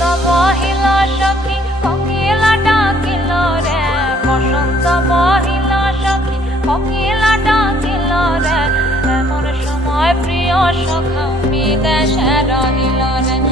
বসন্ত বহিল সখী কোকিলা ডাকিল রে, বসন্ত বহিল সখী কোকিলা ডাকিল রে, এমন সময় প্রিয় সখা দেশে রহিল রে।